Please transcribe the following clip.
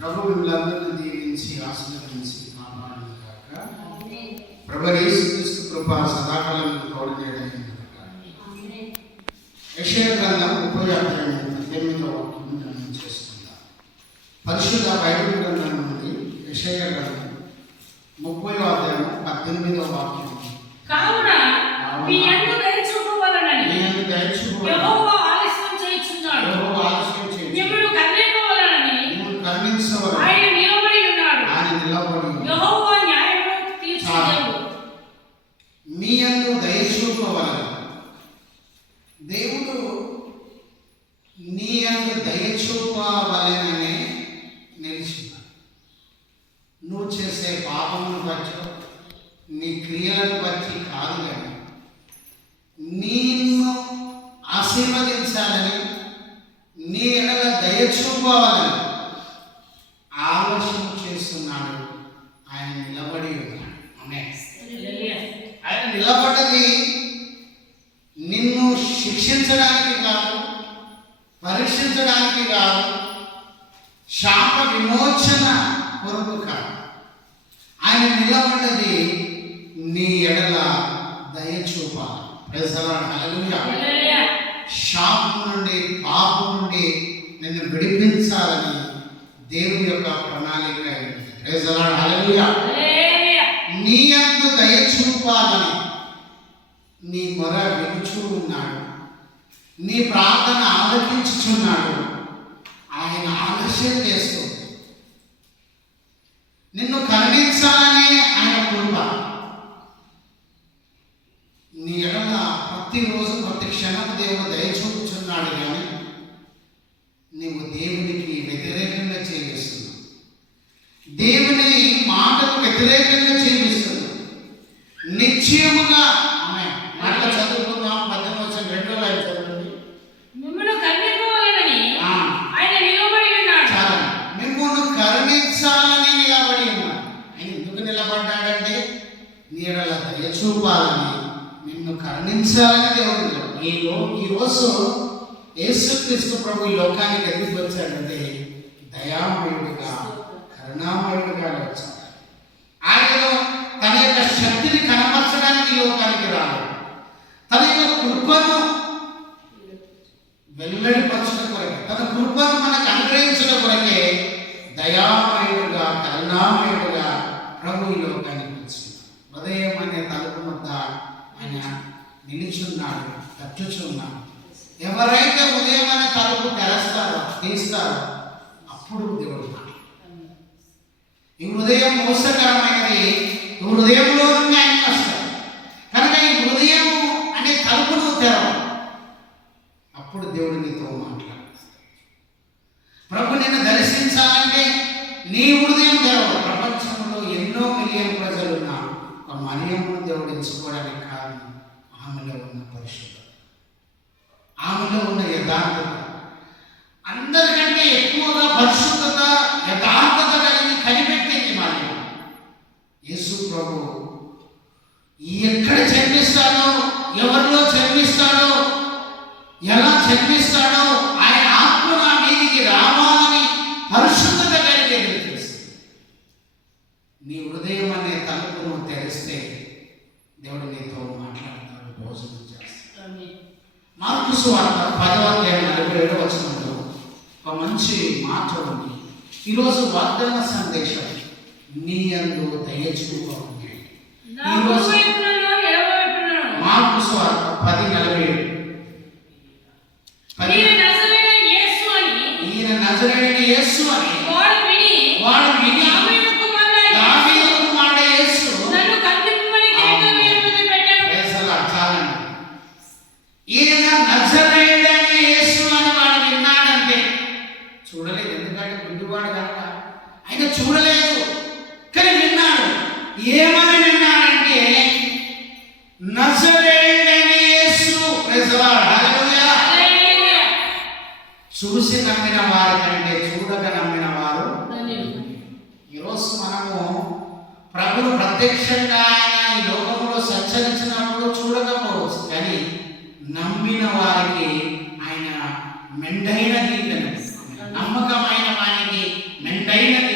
ప్రభు మిమ్మల్ని దీవించి ఆశీర్వదించి కాపాడును గాక. ప్రభువు యేసుక్రీస్తు కృప సదాకాలం తోడునేడైన గాక. యెషయా గ్రంథం 30వ అధ్యాయం 18వ వాక్యం ధ్యానం చేసుకుందాం. పరిశుద్ధ బైబిల్ గ్రంథం నుండి యెషయా గ్రంథం 30వ అధ్యాయం 18వ వాక్యం. కావున మీ యందు దయ చూపవలెనని యెహోవా ఆలస్యం చేయుచున్నాడు. మిమ్మును కరుణింపవలెనని ఆయన నిలబడి ఉన్నాడు. యెహోవా న్యాయమును తీర్చును. మీ యందు దయ చూపవలెను. దేవుడు నీ యందు దయ చూపవలెనని నిలిచినాడు. నువ్వు చేసే పాపమును బట్టి, నీ క్రియలను బట్టి కాదు, కానీ నిన్ను ఆశీర్వదించాలని, నీ ఎడల దయ చూపవాలని ఆలోచన చేస్తున్నాడు. ఆయన నిలబడి ఉన్నాడు. ఆయన నిలబడ్డది నిన్ను శిక్షించడానికి కాదు, పరీక్షించడానికి కాదు, శాప విమోచన కొరకు కాదు. ఆయన నిలబడ్డది నీ ఎడల దయ చూపాలి. హల్లెలూయా. శాపం నుండి, పాపం నుండి నిన్ను విడిపించాలని దేవుని యొక్క ప్రణాళిక. హల్లెలూయా. నీ యందు దయ చూపాలని నీ మొర వినుచూ ఉన్నాడు. నీ ప్రార్థన ఆలకించుచున్నాడు. ఆయన ఆలస్యం చేస్తూ నిన్ను కరుణించాలనే ఆయన కృప నీ ఎడల ప్రతిరోజు ప్రతి క్షణం దేవుడు దయ చూపుచున్నాడు. కానీ నీవు దేవునికి వ్యతిరేకంగా జీవిస్తున్నావు. దేవుని మాటకు వ్యతిరేకంగా జీవిస్తున్నావు. నిశ్చయముగా మాట చదువుకుందాం. 18 లైన్ చదవండి. మిమ్మును కరుణింపవలెనని ఆయన నిలబడి ఉన్నాడు. చాలా మిమ్మును కరుణించాలని నిలబడి ఉన్నాడు. ఆయన ఎందుకు నిలబడ్డాడంటే నీ ఎడల దయ చూపాలని, నిన్ను కరుణించాలని దేవుడు. ఈరోజు యేసుక్రీస్తు ప్రభు ఈ లోకానికి ఎందుకు వచ్చాడంటే దయామయుడిగా, కరుణామయుడిగా వచ్చాడు. ఆయనలో తన యొక్క శక్తిని కనపరచడానికి ఈ లోకానికి రాడు. తన యొక్క కృపను వెల్లడిపరచడం కొరకే, తన కృపను మనకు అనుగ్రహించడం కొరకే దయామయుడుగా, కరుణామయుడుగా ప్రభు ఈ లోకానికి వచ్చింది. ఉదయం అనే తలుపు వద్ద ఆయన నిలుచున్నాడు, తట్టుచున్నాడు. ఎవరైతే ఉదయం అనే తలుపు తీస్తారో అప్పుడు దేవుడు. ఈ హృదయం మోసకరమైనది. ఈ హృదయంలో నుండి ఆయన వస్తాడు కనుక ఈ హృదయం అనే తలుపును తెరవ. అప్పుడు దేవుడు నీతో మాట్లాడుతాడు. ప్రభు నిన్ను దర్శించాలంటే నీ హృదయం తెరవ. ప్రపంచంలో ఎన్నో మిలియన్ ప్రజలున్నా ఒక మరియమ్మను దేవుడు ఎంచుకోవడానికి కారణం ఆమెలో ఉన్న పరిశుద్ధత, ఆమెలో ఉన్న యథార్థత. అందరికంటే ఎక్కువగా పరిశుద్ధత, యథార్థత కలిగి కనిపెట్టింది మరియమ్మ. యేసు ప్రభు ఎక్కడ జన్మిస్తాడో, ఎవరిలో జన్మిస్తాడో, ఎలా జన్మిస్తాడో ఆయన ఆత్మ నా మీదికి రావాలని పరిశుద్ధత కలిగి ఎదురు చేస్తుంది. నీ హృదయం అనే తలుపును తెరిస్తే దేవుడు నీతో మాట్లాడతాడు, భోజనం చేస్తాడు. మార్కు సువార్త 10వ అధ్యాయం 47వ వచనంలో ఒక మంచి మాట ఉంది. ఈరోజు వాగ్దాన సందేశం నీ యందు దయ చూపండి. మార్కు సువార్త 10:47. ఈయన నజరేయుడైన యేసు అని వాడు విని దావీదు కుమారుడైన యేసు నన్ను కరుణింపమని పెట్టాడు. చాలండి. ఈయన నజరేయుడైన యేసు అని వాడు విన్నాడంటే చూడలేదు. ఎందుకంటే గుడ్డివాడు కనుక ఆయన చూడలేదు, కానీ విన్నాడు. ఏమని విన్నాడంటే నజరేయుడైన యేసు. హల్లెలూయా. చూసి నమ్మిన వారి కంటే చూడక నమ్మిన వారు. ఈరోజు మనము ప్రభువు ప్రత్యక్షంగా ఆయన ఈ లోకంలో సంచరించినప్పుడు చూడకపోవచ్చు, కానీ నమ్మిన వారికి ఆయన మెండైన దీవెన, నమ్మకమైన వారికి మెండైనది